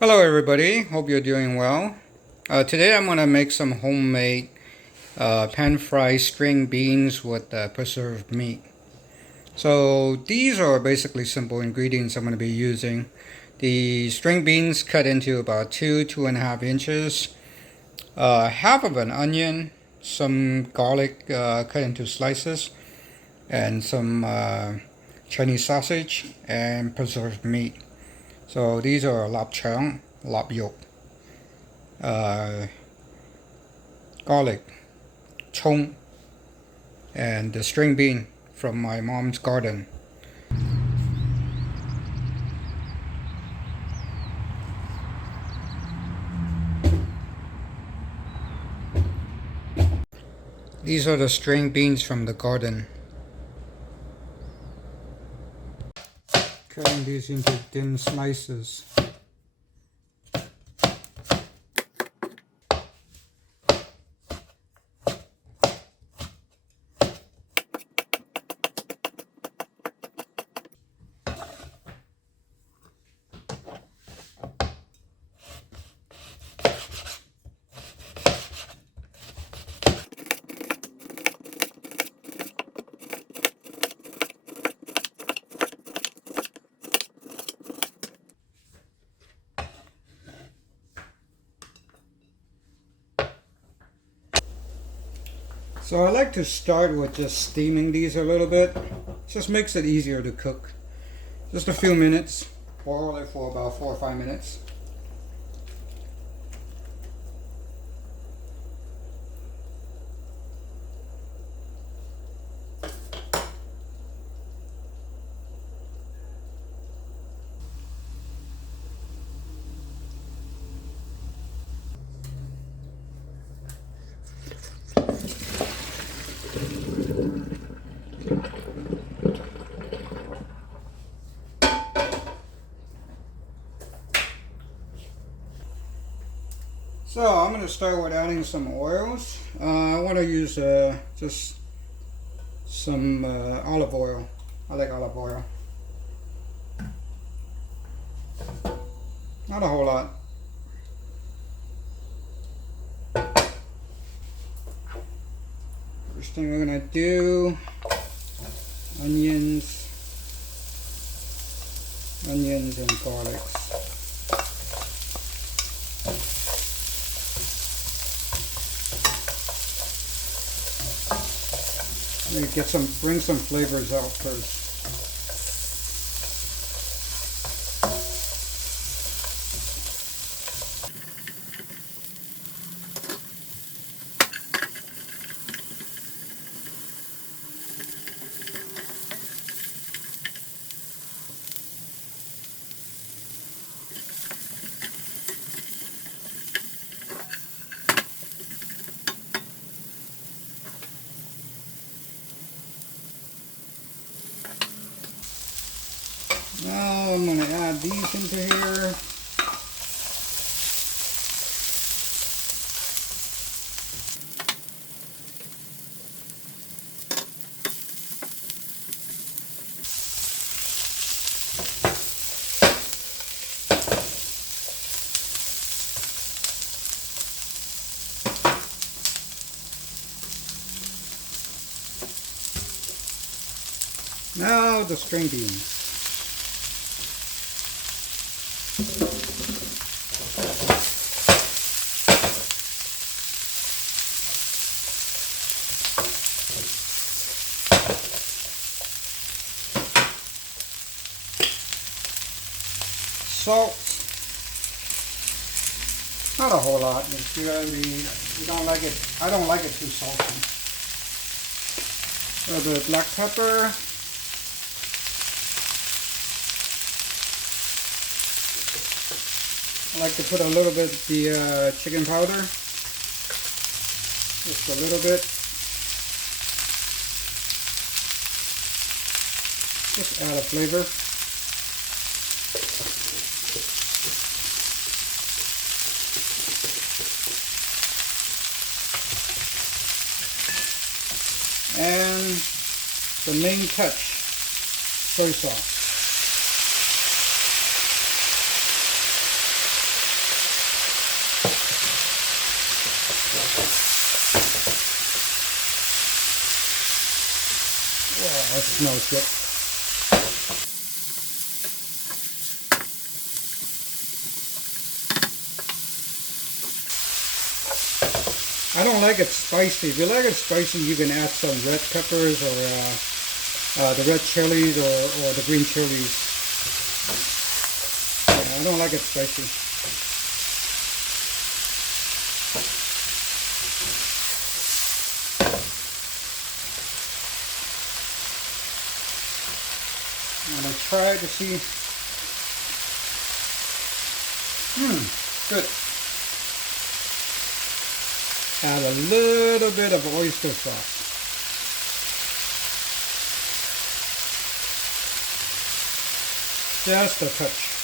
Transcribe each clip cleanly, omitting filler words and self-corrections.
Hello everybody, hope you're doing well. Today I'm going to make some homemade pan-fried string beans with preserved meat. So these are basically simple ingredients I'm going to be using. The string beans cut into about 2.5 inches, half of an onion, some garlic cut into slices, and some Chinese sausage and preserved meat. So these are lap chang, lap yolk, garlic, chong, and the string bean from my mom's garden. These are the string beans from the garden. Cutting these into thin slices. So I like to start with just steaming these a little bit. Just makes it easier to cook. Just a few minutes. Boil it for about 4 or 5 minutes. So I'm going to start with adding some oils. I want to use just some olive oil. I like olive oil. Not a whole lot. First thing we're going to do, onions and garlic. Bring some flavors out first. Now I'm going to add these into here. Now the string beans. Salt, not a whole lot. You don't like it. I don't like it too salty. A little bit of black pepper. I like to put a little bit of the chicken powder, just a little bit. Just add a flavor. And the main touch, soy sauce. Wow, that smells good. I don't like it spicy. If you like it spicy, you can add some red peppers or the red chilies or the green chilies. Yeah, I don't like it spicy. I'm going to try to see. Good. Add a little bit of oyster sauce. Just a touch.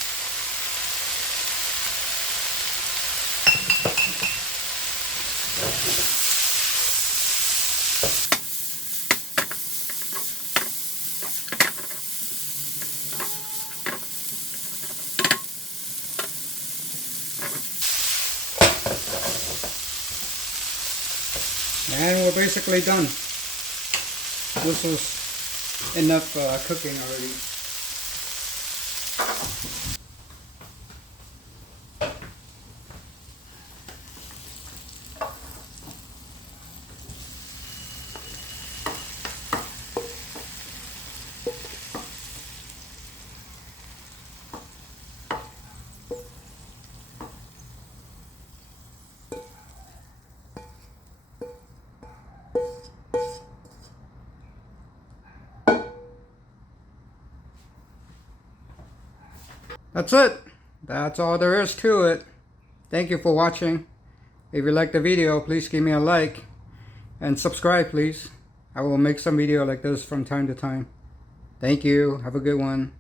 And we're basically done. This was enough cooking already. That's it. That's all there is to it. Thank you for watching. If you liked the video, please give me a like and subscribe, please. I will make some video like this from time to time. Thank you. Have a good one.